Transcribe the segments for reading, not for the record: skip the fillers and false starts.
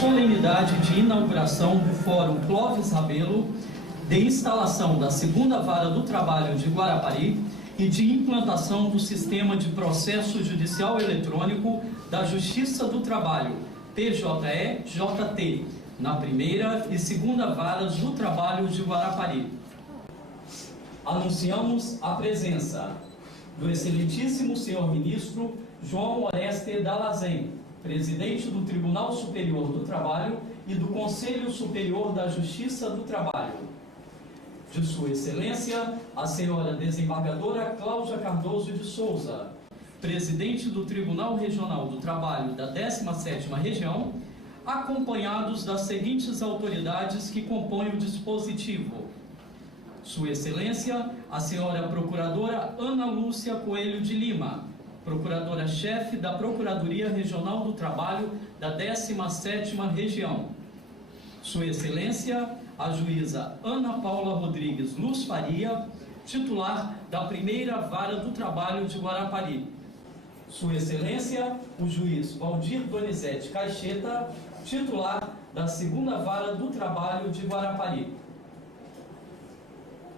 solenidade de inauguração do Fórum Clóvis Rabelo, de instalação da segunda Vara do Trabalho de Guarapari e de implantação do Sistema de Processo Judicial Eletrônico da Justiça do Trabalho, TJE-JT, na primeira e segunda Varas do Trabalho de Guarapari. Anunciamos a presença do excelentíssimo senhor ministro João Oreste Dallazen, presidente do Tribunal Superior do Trabalho e do Conselho Superior da Justiça do Trabalho. De Sua Excelência, a senhora desembargadora Cláudia Cardoso de Souza, presidente do Tribunal Regional do Trabalho da 17ª Região, acompanhados das seguintes autoridades que compõem o dispositivo. Sua Excelência, a senhora procuradora Ana Lúcia Coelho de Lima, procuradora-chefe da Procuradoria Regional do Trabalho da 17ª Região. Sua Excelência, a juíza Ana Paula Rodrigues Luz Faria, titular da primeira Vara do Trabalho de Guarapari. Sua Excelência, o juiz Valdir Donizete Caixeta, titular da segunda Vara do Trabalho de Guarapari.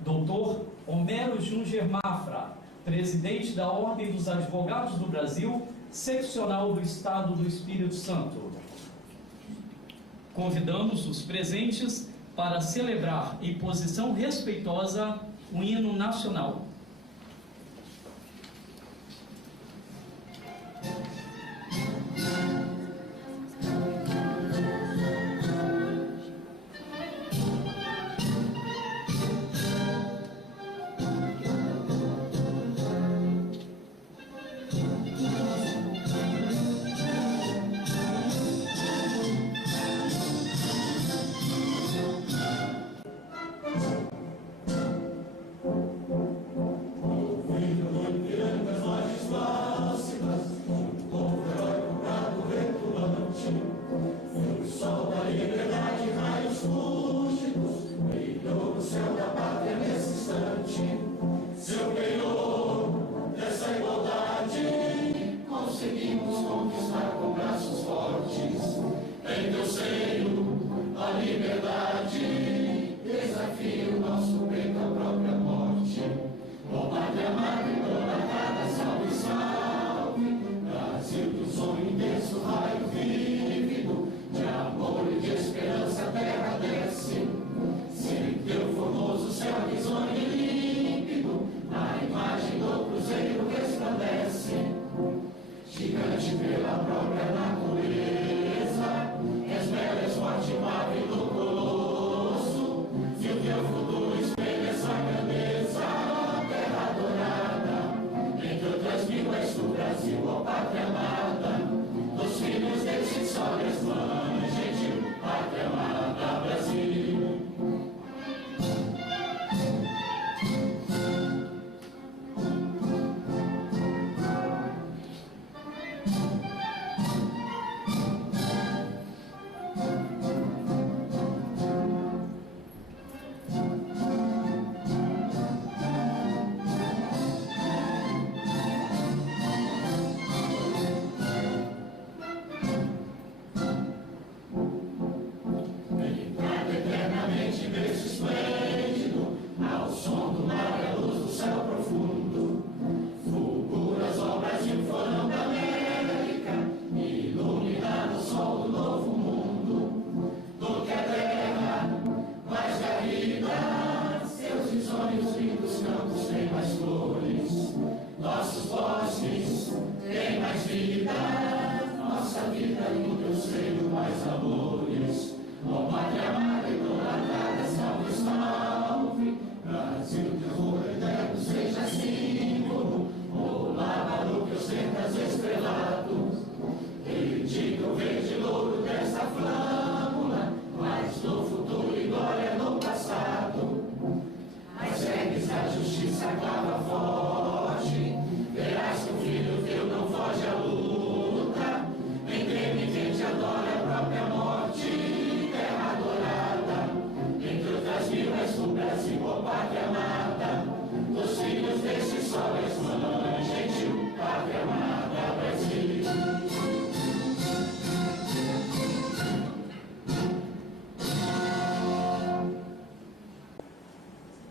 Doutor Homero Junger Mafra, presidente da Ordem dos Advogados do Brasil, seccional do Estado do Espírito Santo. Convidamos os presentes para celebrar em posição respeitosa o hino nacional.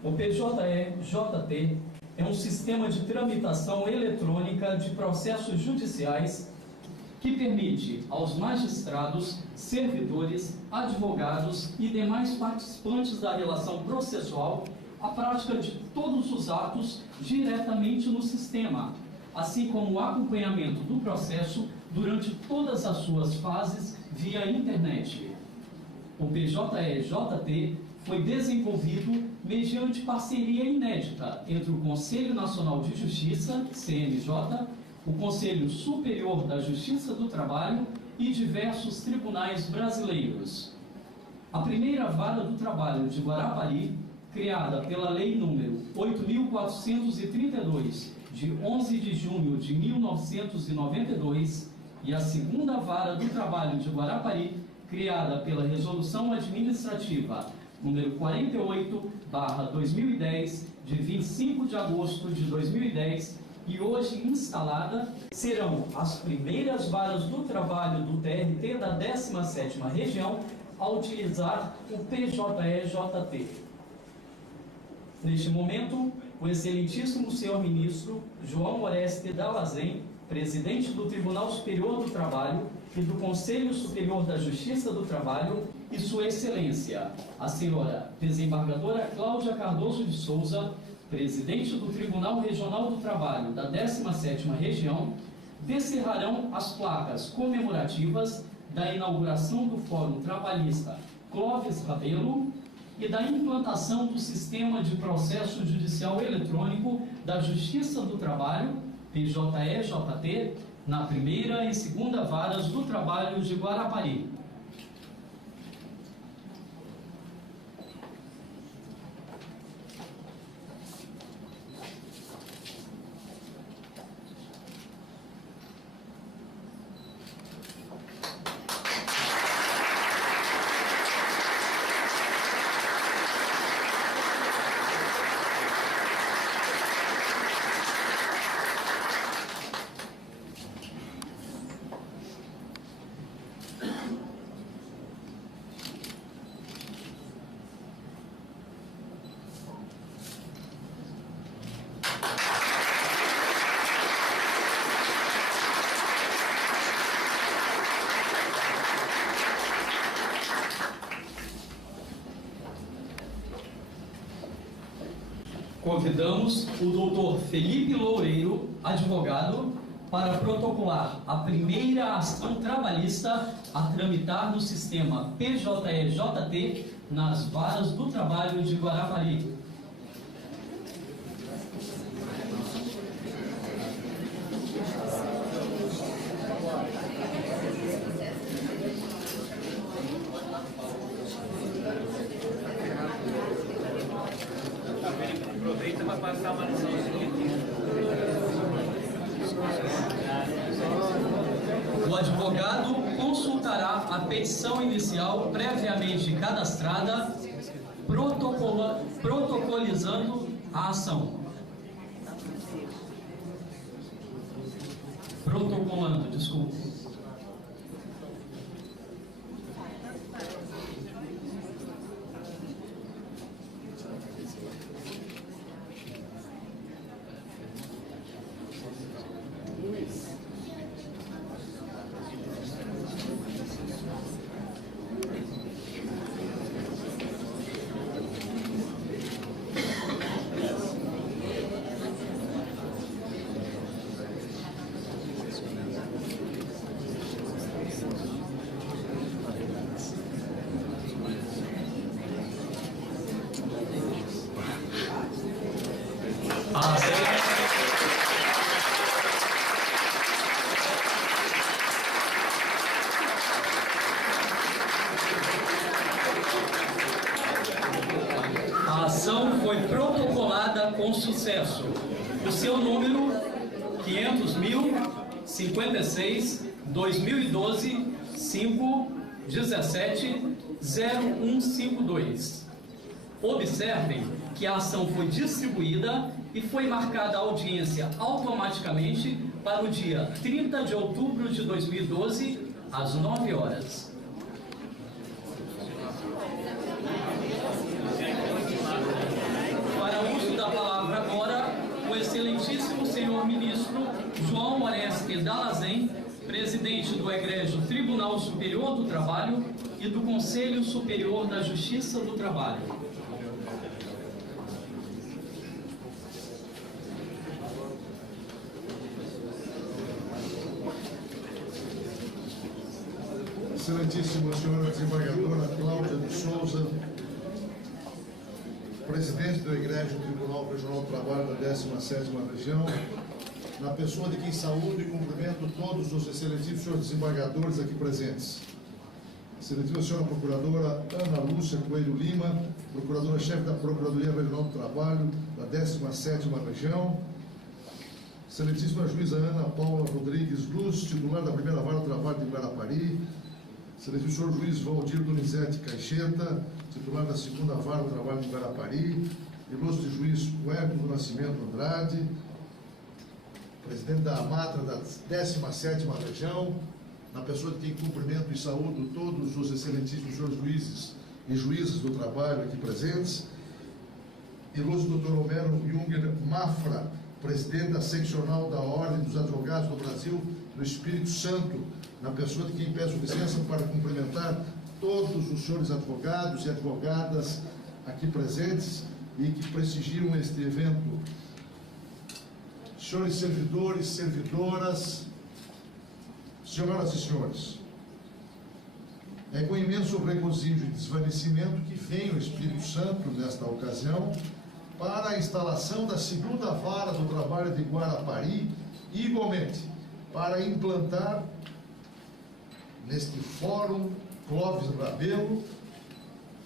O PJE-JT é um sistema de tramitação eletrônica de processos judiciais que permite aos magistrados, servidores, advogados e demais participantes da relação processual a prática de todos os atos diretamente no sistema, assim como o acompanhamento do processo durante todas as suas fases via internet. O PJE-JT foi desenvolvido mediante parceria inédita entre o Conselho Nacional de Justiça, CNJ, o Conselho Superior da Justiça do Trabalho e diversos tribunais brasileiros. A primeira Vara do Trabalho de Guarapari, criada pela Lei nº 8.432, de 11 de junho de 1992, e a segunda Vara do Trabalho de Guarapari, criada pela Resolução Administrativa número 48/2010, de 25 de agosto de 2010, e hoje instalada, serão as primeiras varas do trabalho do TRT da 17ª Região a utilizar o PJE-JT. Neste momento, o excelentíssimo senhor ministro João Oreste Dallazen, presidente do Tribunal Superior do Trabalho e do Conselho Superior da Justiça do Trabalho, e sua excelência, a senhora desembargadora Cláudia Cardoso de Souza, presidente do Tribunal Regional do Trabalho da 17ª Região, descerrarão as placas comemorativas da inauguração do Fórum Trabalhista Clóvis Rabelo e da implantação do Sistema de Processo Judicial Eletrônico da Justiça do Trabalho, PJE-JT, na primeira e segunda varas do trabalho de Guarapari. Convidamos o doutor Felipe Loureiro, advogado, para protocolar a primeira ação trabalhista a tramitar no sistema PJE-JT nas varas do trabalho de Guarapari. Aproveita para passar uma lição seguinte. O advogado consultará a petição inicial previamente cadastrada, protocolizando a ação. Protocolando, desculpe. A ação foi protocolada com sucesso. O seu número 500.056-2012-5-17-0152. Observem que a ação foi distribuída e foi marcada a audiência automaticamente para o dia 30 de outubro de 2012, às 9 horas. senhor-ministro João Oreste Dallazen, presidente do Egrégio Tribunal Superior do Trabalho e do Conselho Superior da Justiça do Trabalho. Excelentíssima senhora desembargadora Cláudia de Souza, presidente do Egrégio Tribunal Regional do Trabalho da 17ª Região, na pessoa de quem saúdo e cumprimento todos os excelentíssimos senhores desembargadores aqui presentes. Excelentíssima senhora procuradora Ana Lúcia Coelho Lima, procuradora-chefe da Procuradoria Regional do Trabalho da 17ª Região, excelentíssima juíza Ana Paula Rodrigues Luz, titular da primeira vara do trabalho de Guarapari, excelentíssimo senhor juiz Valdir Donizete Caixeta, titular da segunda vara do trabalho de Guarapari, ilustre juiz Wellington do Nascimento Andrade, presidente da AMATRA da 17ª Região, na pessoa de quem cumprimento e saúdo todos os excelentíssimos senhores juízes e juízes do trabalho aqui presentes, ilustre doutor Homero Junger Mafra, presidente da seccional da Ordem dos Advogados do Brasil do Espírito Santo, na pessoa de quem peço licença para cumprimentar todos os senhores advogados e advogadas aqui presentes e que prestigiam este evento. Senhores servidores, servidoras, senhoras e senhores, é com imenso regozijo e desvanecimento que venho ao Espírito Santo nesta ocasião para a instalação da segunda vara do trabalho de Guarapari e, igualmente, para implantar neste Fórum Clóvis Rabelo,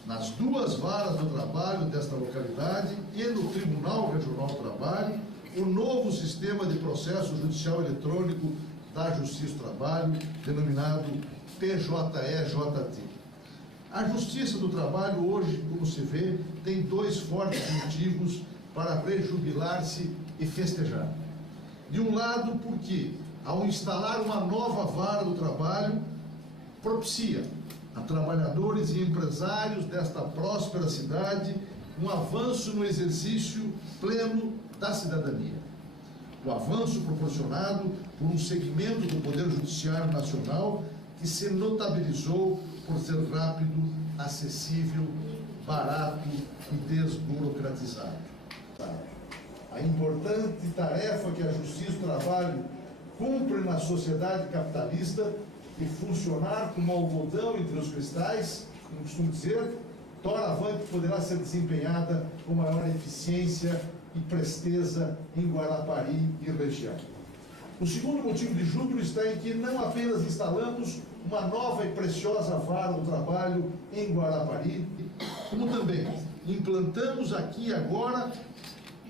nas duas varas do trabalho desta localidade e no Tribunal Regional do Trabalho, o novo sistema de processo judicial eletrônico da Justiça do Trabalho, denominado PJE-JT. A Justiça do Trabalho hoje, como se vê, tem dois fortes motivos para rejubilar-se e festejar. De um lado, porque, ao instalar uma nova vara do trabalho, propicia a trabalhadores e empresários desta próspera cidade um avanço no exercício pleno da cidadania. O avanço proporcionado por um segmento do Poder Judiciário Nacional que se notabilizou por ser rápido, acessível, barato e desburocratizado. A importante tarefa que a Justiça do Trabalho cumpre na sociedade capitalista e funcionar como algodão entre os cristais, como costumo dizer, doravante poderá ser desempenhada com maior eficiência e presteza em Guarapari e região. O segundo motivo de júbilo está em que não apenas instalamos uma nova e preciosa vara do trabalho em Guarapari, como também implantamos aqui agora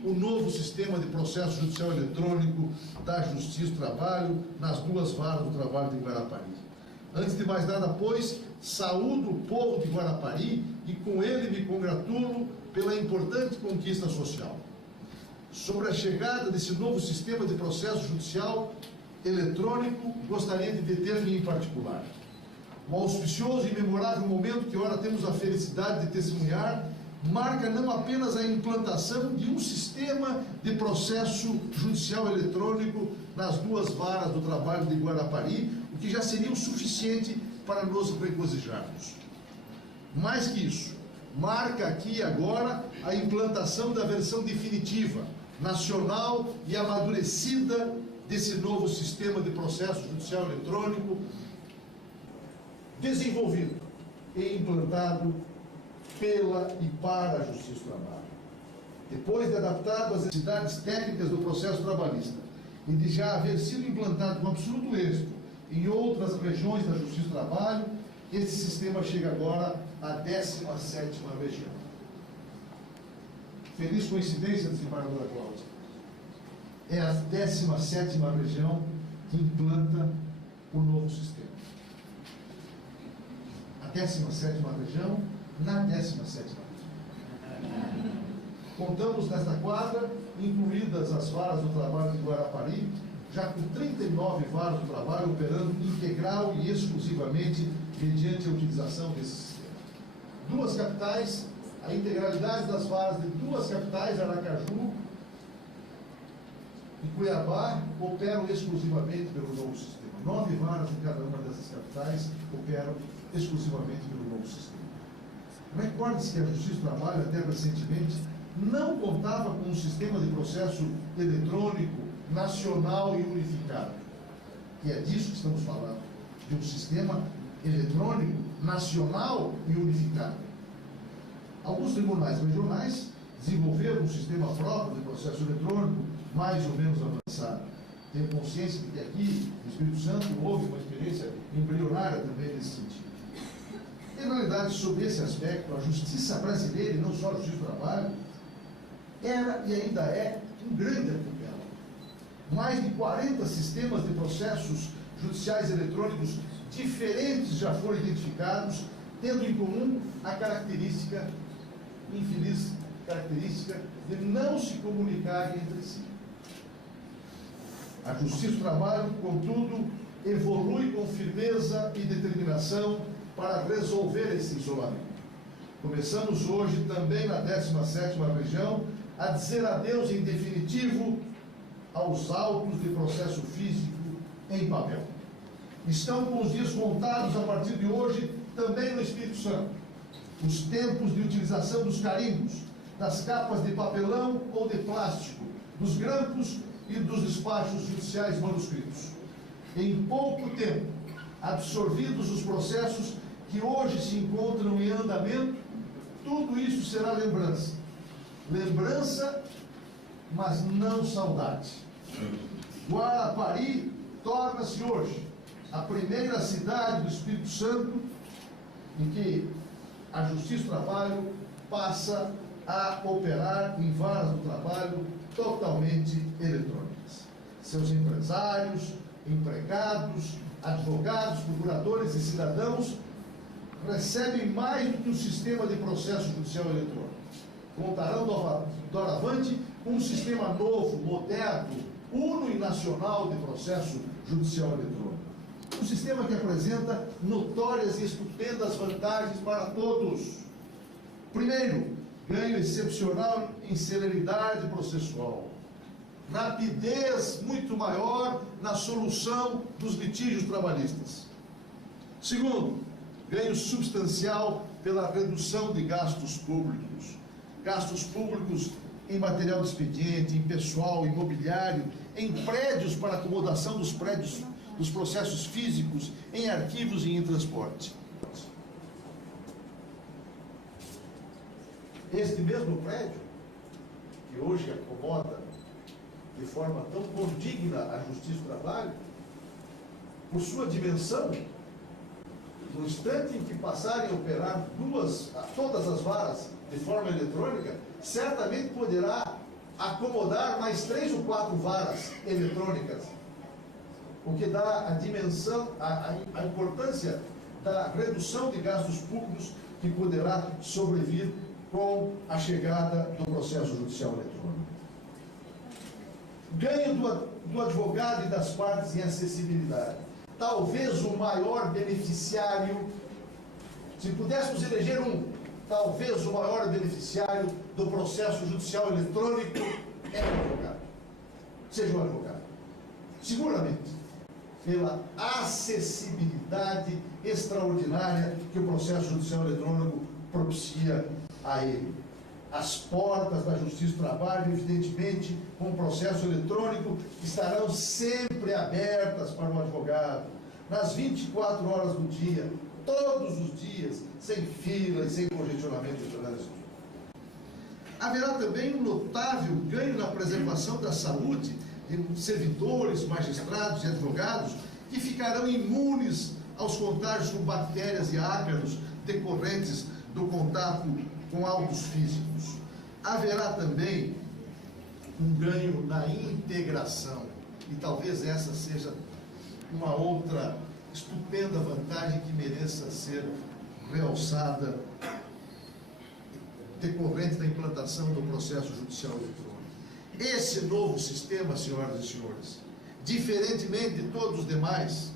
o novo sistema de processo judicial eletrônico da Justiça do Trabalho nas duas varas do trabalho de Guarapari. Antes de mais nada, pois, saúdo o povo de Guarapari e com ele me congratulo pela importante conquista social. Sobre a chegada desse novo sistema de processo judicial eletrônico, gostaria de deter-me em particular. O auspicioso e memorável momento que ora temos a felicidade de testemunhar marca não apenas a implantação de um sistema de processo judicial eletrônico nas duas varas do trabalho de Guarapari, o que já seria o suficiente para nos regozijarmos. Mais que isso, marca aqui agora a implantação da versão definitiva, nacional e amadurecida desse novo sistema de processo judicial eletrônico, desenvolvido e implantado pela e para a Justiça do Trabalho. Depois de adaptado às necessidades técnicas do processo trabalhista e de já haver sido implantado com absoluto êxito em outras regiões da Justiça do Trabalho, esse sistema chega agora à 17ª região. Feliz coincidência, desembargadora Cláudia. É a 17ª região que implanta o novo sistema. A 17ª região na 17ª região. Contamos nesta quadra, incluídas as varas do trabalho de Guarapari, já com 39 varas do trabalho operando integral e exclusivamente mediante a utilização desse sistema. Duas capitais, a integralidade das varas de duas capitais, Aracaju e Cuiabá operam exclusivamente pelo novo sistema. 9 varas em cada uma dessas capitais operam exclusivamente pelo novo sistema. Recorde-se que a Justiça do Trabalho, até recentemente, não contava com um sistema de processo eletrônico nacional e unificado. E é disso que estamos falando, de um sistema eletrônico nacional e unificado. Alguns tribunais regionais desenvolveram um sistema próprio de processo eletrônico, mais ou menos avançado. Tenho consciência de que aqui, no Espírito Santo, houve uma experiência embrionária também nesse sentido. Em realidade, sobre esse aspecto, a justiça brasileira, e não só a Justiça do Trabalho, era e ainda é um grande atropelo. Mais de 40 sistemas de processos judiciais eletrônicos diferentes já foram identificados, tendo em comum a característica, infeliz característica, de não se comunicarem entre si. A Justiça do Trabalho, contudo, evolui com firmeza e determinação para resolver esse isolamento. Começamos hoje, também na 17ª região, a dizer adeus em definitivo aos autos de processo físico em papel. Estão com os dias contados a partir de hoje, também no Espírito Santo, os tempos de utilização dos carimbos, das capas de papelão ou de plástico, dos grampos e dos despachos judiciais manuscritos. Em pouco tempo, absorvidos os processos que hoje se encontram em andamento, tudo isso será lembrança. Lembrança, mas não saudade. Guarapari torna-se hoje a primeira cidade do Espírito Santo em que a Justiça do Trabalho passa a operar em varas do trabalho totalmente eletrônicas. Seus empresários, empregados, advogados, procuradores e cidadãos recebem mais do que um sistema de processo judicial eletrônico. Contarão doravante com um sistema novo, moderno, uno e nacional de processo judicial eletrônico. Um sistema que apresenta notórias e estupendas vantagens para todos. Primeiro, ganho excepcional em celeridade processual. Rapidez muito maior na solução dos litígios trabalhistas. Segundo, ganho substancial pela redução de gastos públicos. Gastos públicos em material de expediente, em pessoal, imobiliário, em prédios para acomodação dos prédios, dos processos físicos, em arquivos e em transporte. Este mesmo prédio, que hoje acomoda de forma tão condigna a Justiça do Trabalho, por sua dimensão, no instante em que passarem a operar todas as varas de forma eletrônica, certamente poderá acomodar mais 3 ou 4 varas eletrônicas, o que dá a dimensão, a importância da redução de gastos públicos que poderá sobrevir com a chegada do processo judicial eletrônico. Ganho do advogado e das partes em acessibilidade. Talvez o maior beneficiário, se pudéssemos eleger talvez o maior beneficiário do processo judicial eletrônico é o advogado. Seja o advogado. Seguramente, pela acessibilidade extraordinária que o processo judicial eletrônico propicia a ele. As portas da Justiça do Trabalho, evidentemente, com o processo eletrônico, estarão sempre abertas para o advogado, nas 24 horas do dia, todos os dias, sem fila e sem congestionamento de trânsito. Haverá também um notável ganho na preservação da saúde de servidores, magistrados e advogados que ficarão imunes aos contágios com bactérias e ácaros decorrentes do contato com autos físicos. Haverá também um ganho na integração, e talvez essa seja uma outra estupenda vantagem que mereça ser realçada decorrente da implantação do processo judicial eletrônico. Esse novo sistema, senhoras e senhores, diferentemente de todos os demais,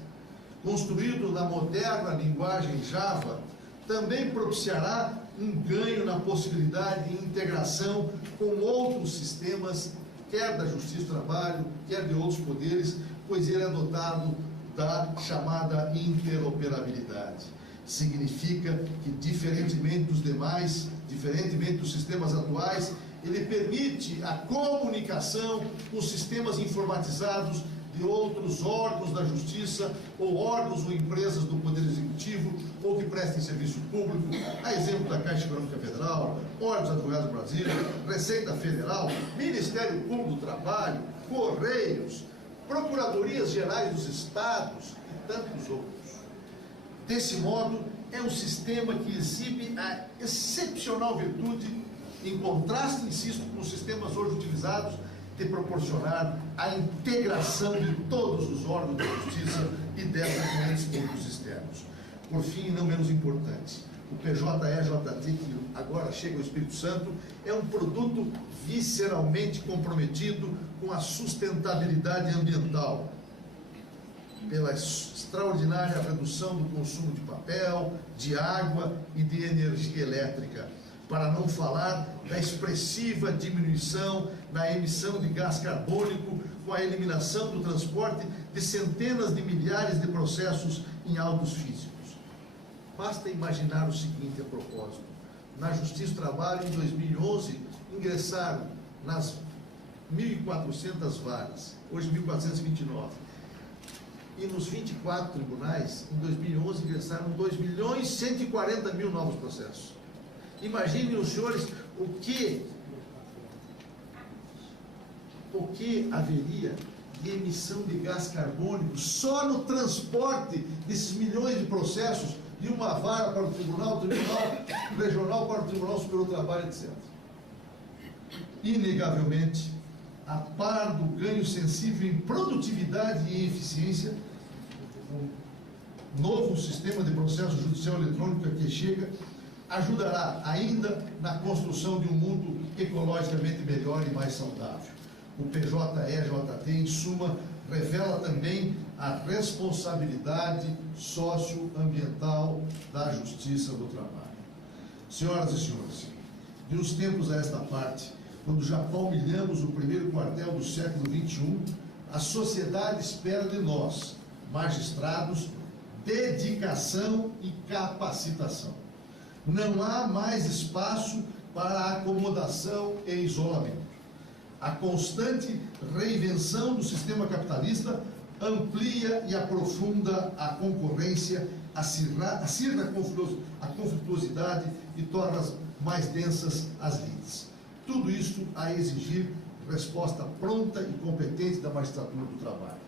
construído na moderna linguagem Java, também propiciará um ganho na possibilidade de integração com outros sistemas quer da Justiça do Trabalho, quer de outros poderes, pois ele é dotado da chamada interoperabilidade. Significa que, diferentemente dos demais, diferentemente dos sistemas atuais, ele permite a comunicação com sistemas informatizados de outros órgãos da Justiça, ou órgãos ou empresas do Poder Executivo, ou que prestem serviço público, a exemplo da Caixa Econômica Federal, Ordem dos Advogados do Brasil, Receita Federal, Ministério Público do Trabalho, Correios, Procuradorias Gerais dos Estados e tantos outros. Desse modo, é um sistema que exibe a excepcional virtude, em contraste, insisto, com os sistemas hoje utilizados, de proporcionar a integração de todos os órgãos da Justiça e desses agentes públicos externos. Por fim, e não menos importante, o PJE-JT, que agora chega ao Espírito Santo, é um produto visceralmente comprometido com a sustentabilidade ambiental, pela extraordinária redução do consumo de papel, de água e de energia elétrica, para não falar da expressiva diminuição na emissão de gás carbônico, com a eliminação do transporte de centenas de milhares de processos em autos físicos. Basta imaginar o seguinte a propósito: na Justiça do Trabalho, em 2011, ingressaram nas 1.400 varas, hoje 1.429, e nos 24 tribunais, em 2011, ingressaram 2.140.000 novos processos. Imaginem os senhores o que haveria de emissão de gás carbônico só no transporte desses milhões de processos de uma vara para o tribunal regional para o Tribunal Superior do Trabalho, etc. Inegavelmente, a par do ganho sensível em produtividade e em eficiência, o novo sistema de processo judicial eletrônico que chega ajudará ainda na construção de um mundo ecologicamente melhor e mais saudável. O PJE-JT, em suma, revela também a responsabilidade socioambiental da Justiça do Trabalho. Senhoras e senhores, de uns tempos a esta parte, quando já palmilhamos o primeiro quartel do século XXI, a sociedade espera de nós, magistrados, dedicação e capacitação. Não há mais espaço para acomodação e isolamento. A constante reinvenção do sistema capitalista amplia e aprofunda a concorrência, acirra a conflituosidade e torna mais densas as lides. Tudo isso a exigir resposta pronta e competente da magistratura do trabalho.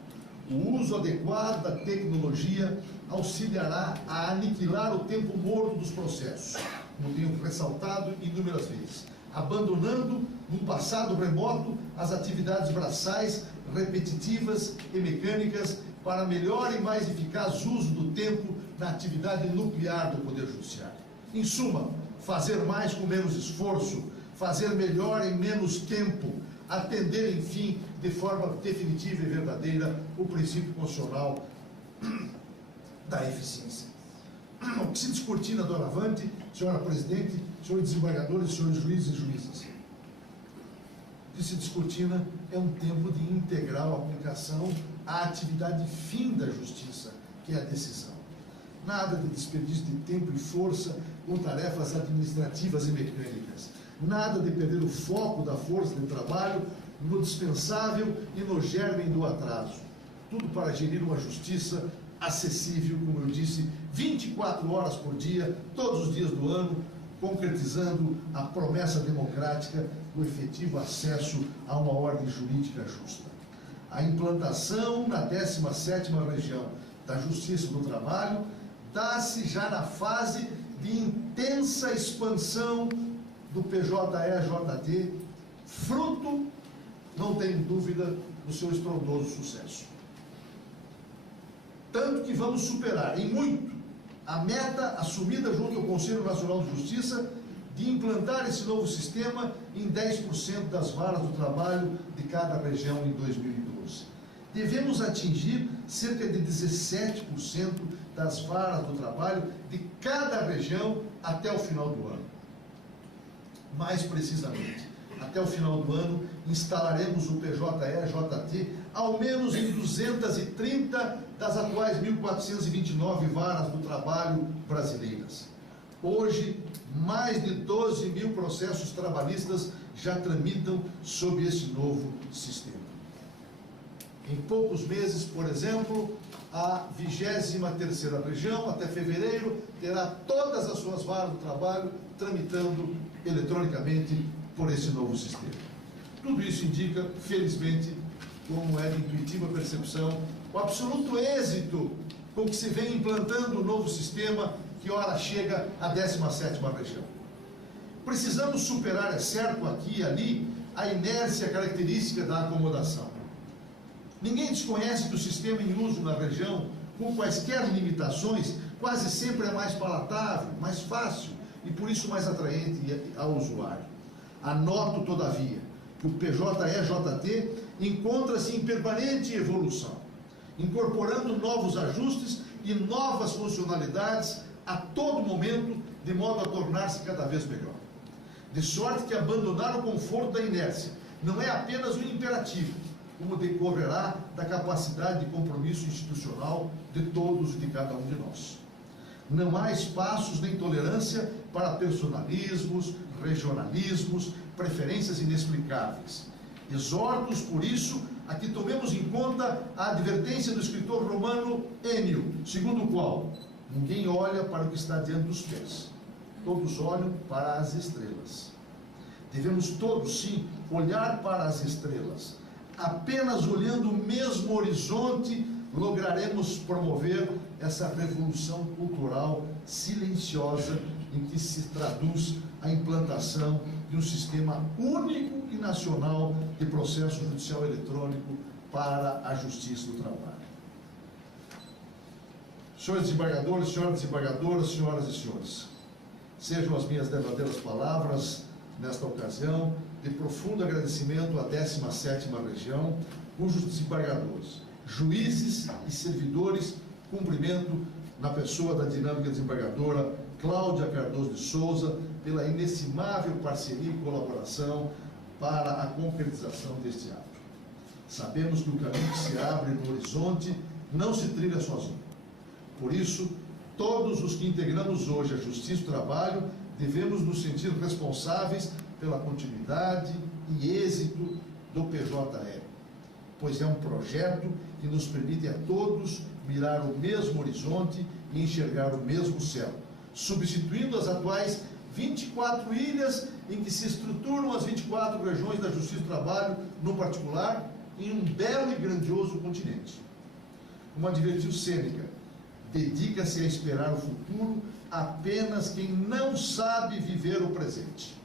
O uso adequado da tecnologia auxiliará a aniquilar o tempo morto dos processos, como tenho ressaltado inúmeras vezes, abandonando, num passado remoto, as atividades braçais, repetitivas e mecânicas para melhor e mais eficaz uso do tempo na atividade nuclear do Poder Judiciário. Em suma, fazer mais com menos esforço, fazer melhor em menos tempo, atender, enfim, de forma definitiva e verdadeira o princípio constitucional da eficiência. O que se descortina do Alavante, senhora Presidente, senhores desembargadores, senhores juízes e juízas, o que se descortina é um tempo de integral aplicação à atividade fim da Justiça, que é a decisão. Nada de desperdício de tempo e força com tarefas administrativas e mecânicas. Nada de perder o foco da força de trabalho no dispensável e no germe do atraso. Tudo para gerir uma justiça acessível, como eu disse, 24 horas por dia, todos os dias do ano, concretizando a promessa democrática do efetivo acesso a uma ordem jurídica justa. A implantação na 17ª região da Justiça do Trabalho dá-se já na fase de intensa expansão do PJE-JT, fruto, não tenho dúvida, do seu estrondoso sucesso. Tanto que vamos superar em muito a meta assumida junto ao Conselho Nacional de Justiça de implantar esse novo sistema em 10% das varas do trabalho de cada região em 2012. Devemos atingir cerca de 17% das varas do trabalho de cada região até o final do ano. Mais precisamente, até o final do ano, instalaremos o PJE-JT ao menos em 230 das atuais 1.429 varas do trabalho brasileiras. Hoje, mais de 12 mil processos trabalhistas já tramitam sob esse novo sistema. Em poucos meses, por exemplo, a 23ª região, até fevereiro, terá todas as suas varas do trabalho tramitando eletronicamente por esse novo sistema. Tudo isso indica, felizmente, como é de intuitiva percepção, o absoluto êxito com que se vem implantando o novo sistema, que ora chega à 17ª região. Precisamos superar, é certo, aqui e ali, a inércia característica da acomodação. Ninguém desconhece que o sistema em uso na região, com quaisquer limitações, quase sempre é mais palatável, mais fácil e por isso mais atraente ao usuário. Anoto, todavia, que o PJE-JT encontra-se em permanente evolução, incorporando novos ajustes e novas funcionalidades a todo momento, de modo a tornar-se cada vez melhor. De sorte que abandonar o conforto da inércia não é apenas um imperativo, como decorrerá da capacidade de compromisso institucional de todos e de cada um de nós. Não há espaços nem tolerância para personalismos, regionalismos, preferências inexplicáveis. Exorto-os, por isso, a que tomemos em conta a advertência do escritor romano Ênio, segundo o qual ninguém olha para o que está diante dos pés, todos olham para as estrelas. Devemos todos, sim, olhar para as estrelas. Apenas olhando o mesmo horizonte lograremos promover essa revolução cultural silenciosa em que se traduz a implantação de um sistema único e nacional de processo judicial eletrônico para a justiça do trabalho. Senhores desembargadores, senhoras desembargadoras, senhoras e senhores, sejam as minhas derradeiras palavras nesta ocasião de profundo agradecimento à 17ª região, cujos desembargadores, juízes e servidores cumprimento na pessoa da dinâmica desembargadora Cláudia Cardoso de Souza pela inestimável parceria e colaboração para a concretização deste ato. Sabemos que o caminho que se abre no horizonte não se trilha sozinho. Por isso, todos os que integramos hoje a Justiça e o Trabalho devemos nos sentir responsáveis pela continuidade e êxito do PJE, pois é um projeto que nos permite a todos mirar o mesmo horizonte e enxergar o mesmo céu, substituindo as atuais 24 ilhas em que se estruturam as 24 regiões da Justiça do Trabalho, no particular, em um belo e grandioso continente. Como advertiu Sêneca, dedica-se a esperar o futuro apenas quem não sabe viver o presente.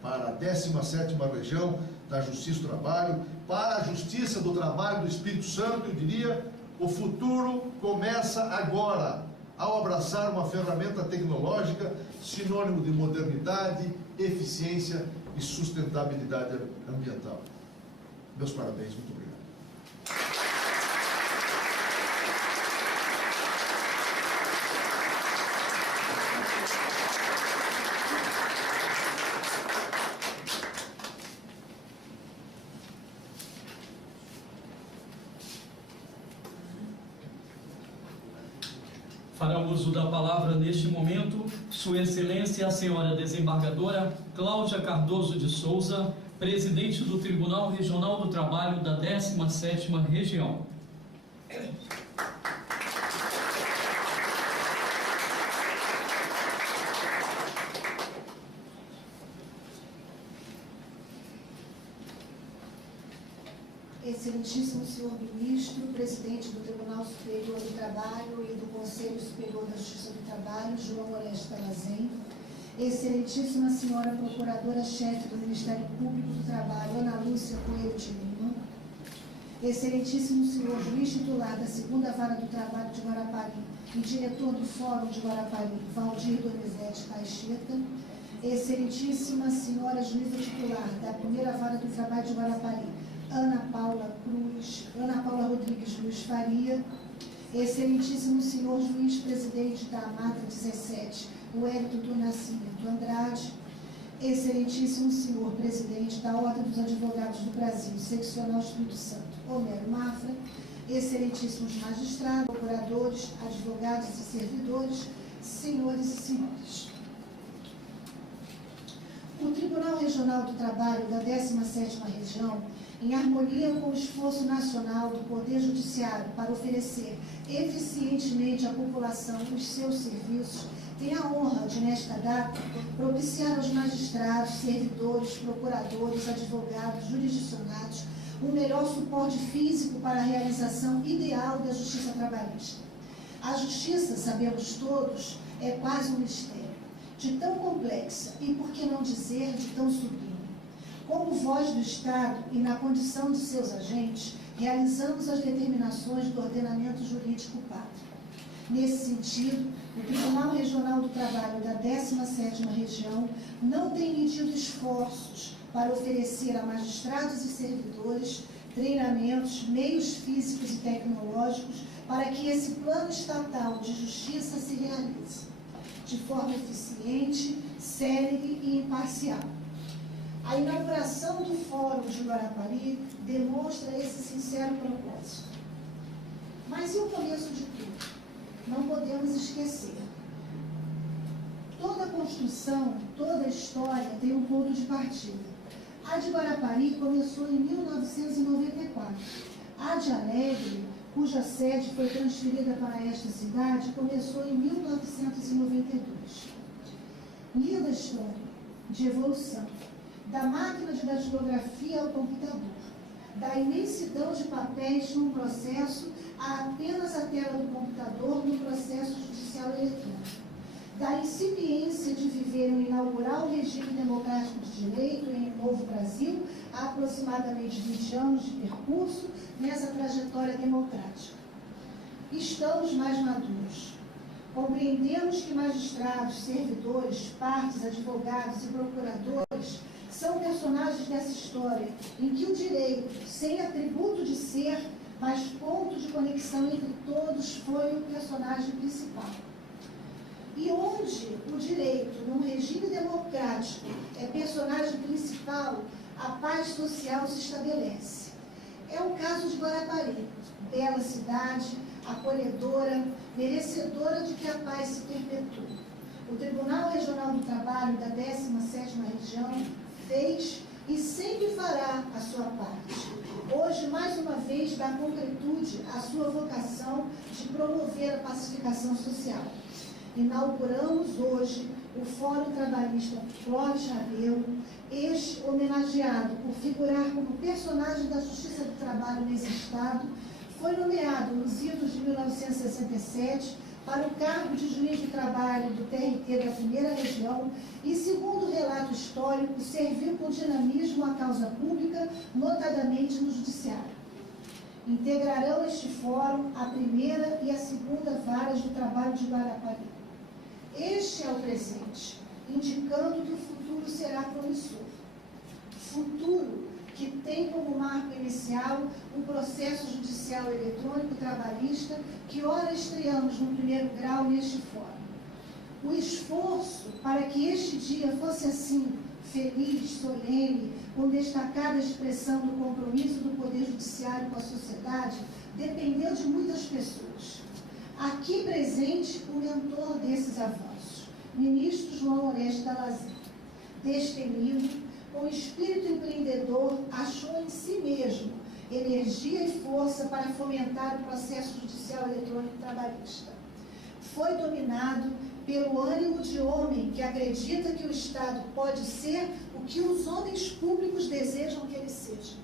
Para a 17ª região da Justiça do Trabalho, para a Justiça do Trabalho do Espírito Santo, eu diria, o futuro começa agora, ao abraçar uma ferramenta tecnológica sinônimo de modernidade, eficiência e sustentabilidade ambiental. Meus parabéns, muito obrigado. Fará uso da palavra neste momento Sua Excelência a Senhora Desembargadora Cláudia Cardoso de Souza, presidente do Tribunal Regional do Trabalho da 17ª Região. Excelentíssimo senhor ministro, presidente do Tribunal Superior do Trabalho e do Conselho Superior da Justiça do Trabalho, João Oreste Dalazen, excelentíssima senhora procuradora-chefe do Ministério Público do Trabalho, Ana Lúcia Coelho de Lima, excelentíssimo senhor juiz titular da 2ª Vara do Trabalho de Guarapari e diretor do Fórum de Guarapari, Valdir Donizete Caixeta, excelentíssima senhora juíza titular da 1ª Vara do Trabalho de Guarapari, Ana Paula Rodrigues Luz Faria, excelentíssimo senhor juiz presidente da AMATA 17, o Hélito do Nascimento Andrade, Excelentíssimo senhor presidente da Ordem dos Advogados do Brasil, seccional Espírito Santo, Homero Mafra, excelentíssimos magistrados, procuradores, advogados e servidores, senhores e senhores. O Tribunal Regional do Trabalho da 17ª Região, em harmonia com o esforço nacional do Poder Judiciário para oferecer eficientemente à população os seus serviços, tem a honra de, nesta data, propiciar aos magistrados, servidores, procuradores, advogados, jurisdicionados, o melhor suporte físico para a realização ideal da justiça trabalhista. A justiça, sabemos todos, é quase um mistério, de tão complexa e, por que não dizer, de tão sublime. Como voz do Estado e na condição de seus agentes, realizamos as determinações do ordenamento jurídico pátrio. Nesse sentido, o Tribunal Regional do Trabalho da 17ª Região não tem medido esforços para oferecer a magistrados e servidores treinamentos, meios físicos e tecnológicos para que esse plano estatal de justiça se realize de forma eficiente, célere e imparcial. A inauguração do Fórum de Guarapari demonstra esse sincero propósito. Mas e o começo de tudo? Não podemos esquecer. Toda construção, toda história tem um ponto de partida. A de Guarapari começou em 1994. A de Alegre, cuja sede foi transferida para esta cidade, começou em 1992. Linda história de evolução, da máquina de datilografia ao computador, da imensidão de papéis num processo a apenas a tela do computador no processo judicial eletrônico, da incipiência de viver um inaugural regime democrático de direito em Novo Brasil, há aproximadamente 20 anos de percurso nessa trajetória democrática. Estamos mais maduros. Compreendemos que magistrados, servidores, partes, advogados e procuradores são personagens dessa história, em que o direito, sem atributo de ser, mas ponto de conexão entre todos, foi o personagem principal. E onde o direito, num regime democrático, é personagem principal, a paz social se estabelece. É o caso de Guarapari, bela cidade, acolhedora, merecedora de que a paz se perpetue. O Tribunal Regional do Trabalho da 17ª Região fez e sempre fará a sua parte. Hoje, mais uma vez, dá concretude à sua vocação de promover a pacificação social. Inauguramos hoje o Fórum Trabalhista Clóvis Rabelo, este homenageado por figurar como personagem da Justiça do Trabalho nesse Estado, foi nomeado nos idos de 1967 para o cargo de juiz do trabalho do TRT da 1ª Região e, segundo o relato histórico, serviu com dinamismo à causa pública, notadamente no Judiciário. Integrarão este fórum a 1ª e a 2ª varas do trabalho de Guarapari. Este é o presente, indicando que o futuro será promissor. Futuro que tem como marco inicial o processo judicial eletrônico trabalhista que ora estreamos no 1º grau neste fórum. O esforço para que este dia fosse assim, feliz, solene, com destacada expressão do compromisso do Poder Judiciário com a sociedade, dependeu de muitas pessoas. Aqui presente, o mentor desses avanços, ministro João Oreste Dalazin, destemido, com espírito empreendedor, achou em si mesmo energia e força para fomentar o processo judicial eletrônico trabalhista. Foi dominado pelo ânimo de homem que acredita que o Estado pode ser o que os homens públicos desejam que ele seja.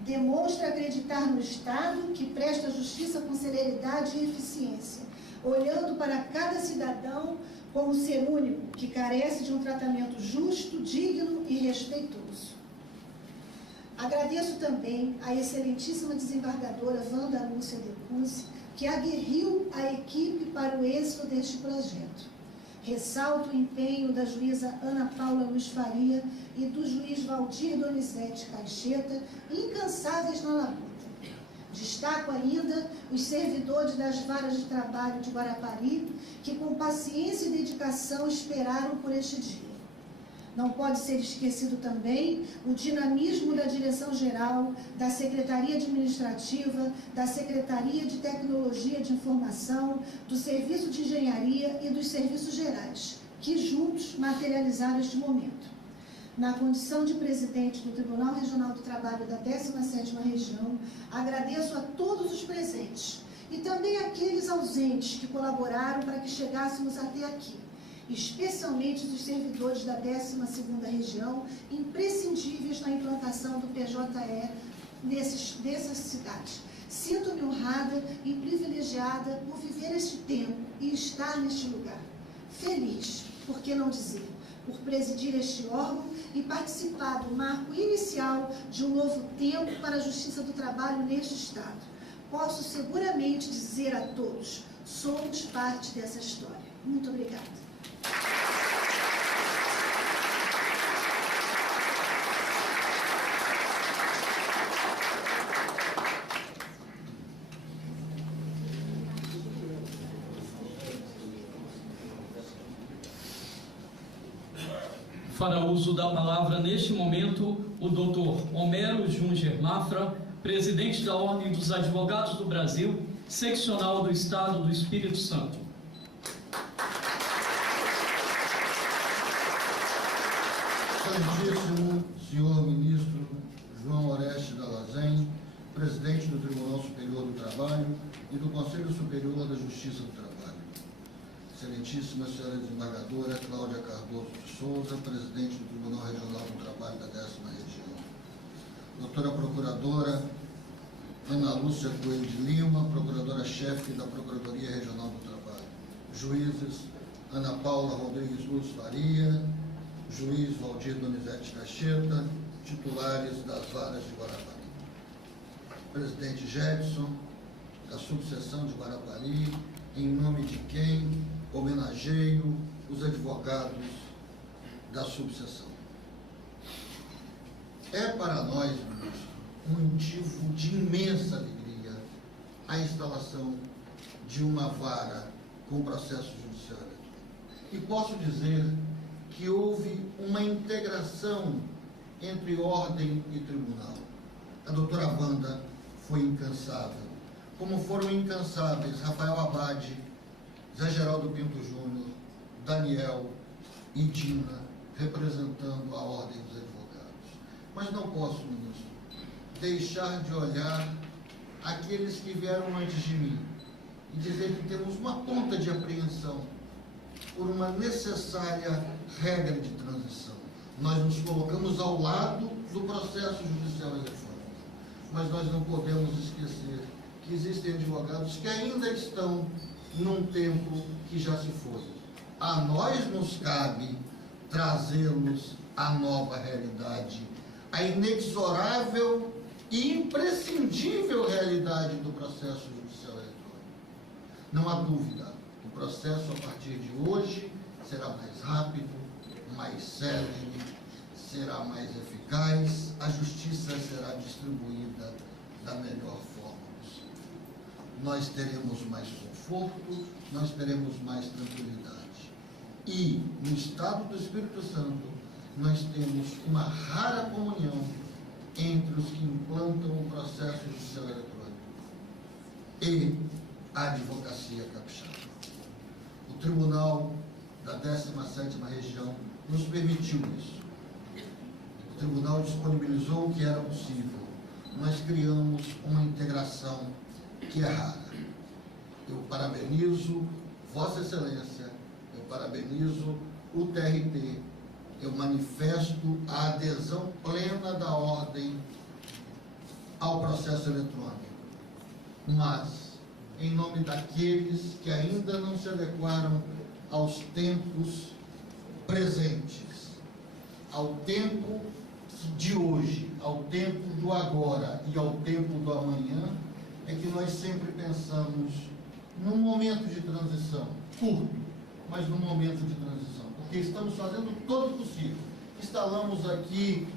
Demonstra acreditar no Estado que presta justiça com celeridade e eficiência, olhando para cada cidadão como ser único, que carece de um tratamento justo, digno e respeitoso. Agradeço também à excelentíssima desembargadora Wanda Lúcia Decuzzi, que aguerriu a equipe para o êxito deste projeto. Ressalto o empenho da juíza Ana Paula Luiz Faria e do juiz Valdir Donizete Caixeta, incansáveis na labuta. Destaco ainda os servidores das varas de trabalho de Guarapari, que com paciência e dedicação esperaram por este dia. Não pode ser esquecido também o dinamismo da Direção-Geral, da Secretaria Administrativa, da Secretaria de Tecnologia de Informação, do Serviço de Engenharia e dos Serviços Gerais, que juntos materializaram este momento. Na condição de presidente do Tribunal Regional do Trabalho da 17ª Região, agradeço a todos os presentes e também àqueles ausentes que colaboraram para que chegássemos até aqui, especialmente os servidores da 12ª Região, imprescindíveis na implantação do PJE nessas cidades. Sinto-me honrada e privilegiada por viver este tempo e estar neste lugar. Feliz, por que não dizer, por presidir este órgão e participar do marco inicial de um novo tempo para a Justiça do Trabalho neste Estado. Posso seguramente dizer a todos, somos parte dessa história. Muito obrigada. Fará uso da palavra neste momento o Dr. Homero Junger Mafra, presidente da Ordem dos Advogados do Brasil, seccional do Estado do Espírito Santo. Excelentíssimo senhor ministro João Oreste Dallazen, presidente do Tribunal Superior do Trabalho e do Conselho Superior da Justiça do Trabalho. Excelentíssima senhora desembargadora Cláudia Cardoso de Souza, presidente do Tribunal Regional do Trabalho da 10ª Região. Doutora Procuradora Ana Lúcia Coelho de Lima, Procuradora-Chefe da Procuradoria Regional do Trabalho. Juízes Ana Paula Rodrigues Luz Faria, Juiz Valdir Donizete Cacheta, titulares das varas de Guarapari. Presidente Jedson, da subseção de Guarapari, em nome de quem homenageio os advogados da subseção. É para nós, ministro, um motivo de imensa alegria a instalação de uma vara com processo judicial eletrônico. E posso dizer que houve uma integração entre ordem e tribunal. A doutora Wanda foi incansável, como foram incansáveis Rafael Abade, Zé Geraldo Pinto Júnior, Daniel e Dina, representando a Ordem dos Advogados. Mas não posso, ministro, deixar de olhar aqueles que vieram antes de mim e dizer que temos uma ponta de apreensão por uma necessária regra de transição. Nós nos colocamos ao lado do processo judicial eletrônico, mas nós não podemos esquecer que existem advogados que ainda estão num tempo que já se foi. A nós nos cabe trazê-los à nova realidade, a inexorável e imprescindível realidade do processo judicial eletrônico. Não há dúvida, o processo a partir de hoje será mais rápido, mais célere, será mais eficaz, a justiça será distribuída da melhor forma possível. Nós teremos mais conforto, nós teremos mais tranquilidade. E, no Estado do Espírito Santo, nós temos uma rara comunhão entre os que implantam o processo judicial eletrônico e a advocacia capixaba. O Tribunal da 17ª Região nos permitiu isso. O Tribunal disponibilizou o que era possível. Nós criamos uma integração que é rara. Eu parabenizo Vossa Excelência, eu parabenizo o TRT, eu manifesto a adesão plena da Ordem ao processo eletrônico. Mas, em nome daqueles que ainda não se adequaram aos tempos presentes, ao tempo de hoje, ao tempo do agora e ao tempo do amanhã, é que nós sempre pensamos num momento de transição, curto, mas num momento de transição, porque estamos fazendo todo o possível. Instalamos aqui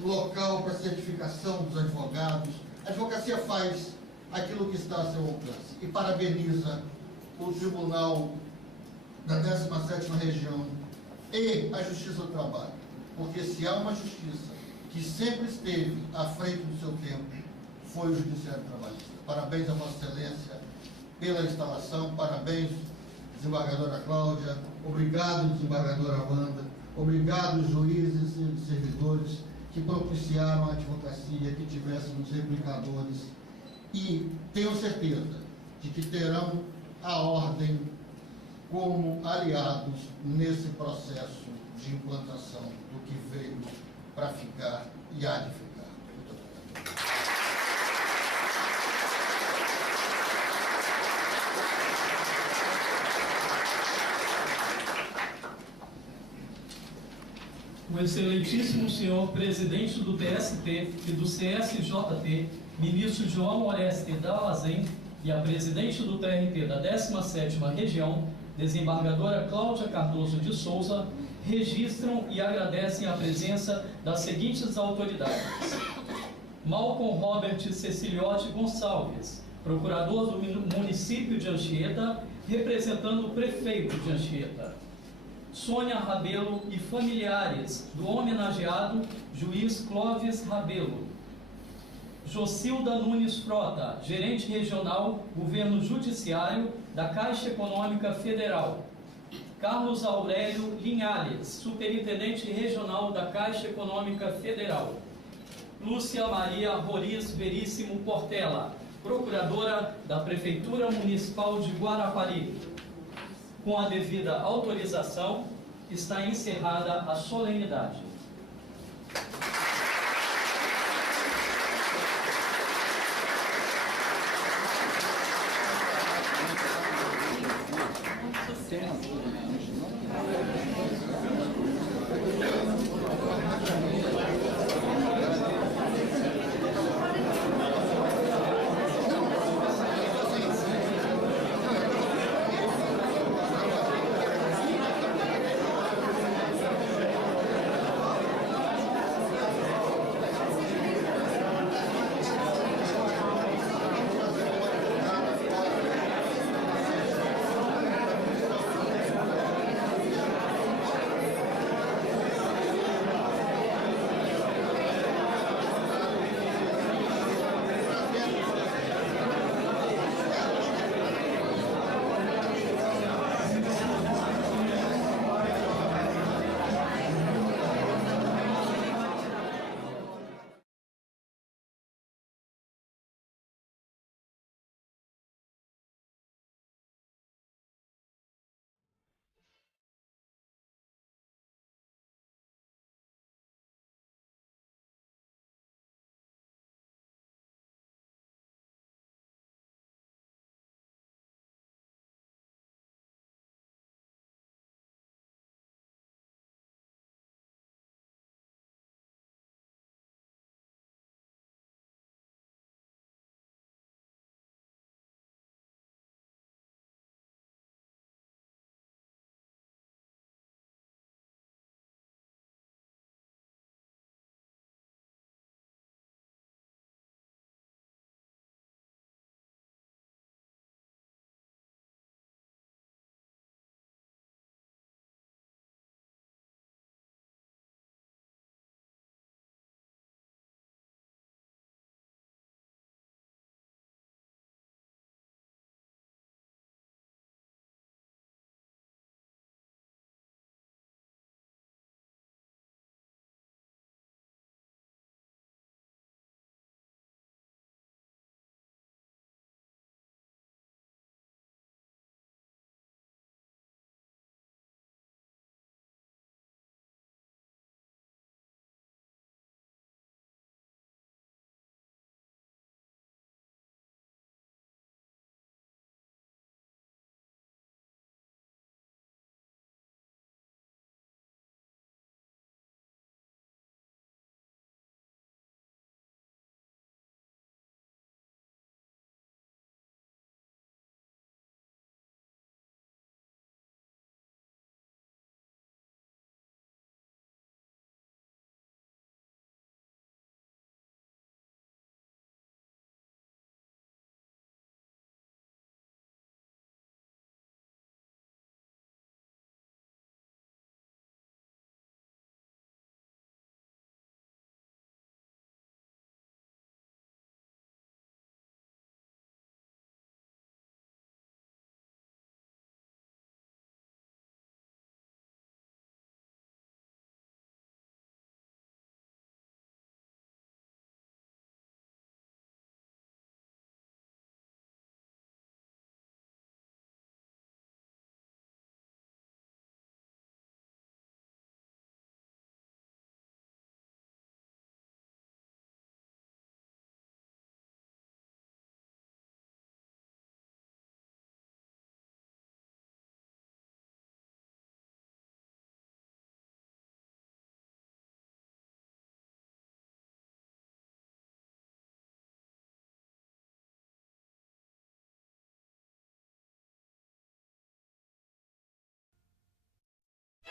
local para certificação dos advogados, a advocacia faz aquilo que está a seu alcance e parabeniza o Tribunal da 17ª Região e a Justiça do Trabalho. Porque se há uma justiça que sempre esteve à frente do seu tempo, foi o Judiciário Trabalhista. Parabéns a Vossa Excelência pela instalação, parabéns, desembargadora Cláudia, obrigado, desembargadora Amanda, obrigado, juízes e servidores que propiciaram a advocacia, que tivéssemos replicadores, e tenho certeza de que terão a ordem como aliados nesse processo de implantação do que veio para ficar e há de ficar. Muito obrigado. O excelentíssimo senhor presidente do TST e do CSJT, ministro João Oreste Dallazen, e a presidente do TRT da 17ª Região, desembargadora Cláudia Cardoso de Souza, registram e agradecem a presença das seguintes autoridades: Malcolm Robert Ceciliotti Gonçalves, procurador do município de Anchieta, representando o prefeito de Anchieta; Sônia Rabelo e familiares do homenageado juiz Clóvis Rabelo; Jocilda Nunes Frota, gerente regional, Governo Judiciário da Caixa Econômica Federal; Carlos Aurélio Linhares, superintendente regional da Caixa Econômica Federal; Lúcia Maria Roriz Veríssimo Portela, procuradora da Prefeitura Municipal de Guarapari. Com a devida autorização, está encerrada a solenidade.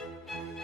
Música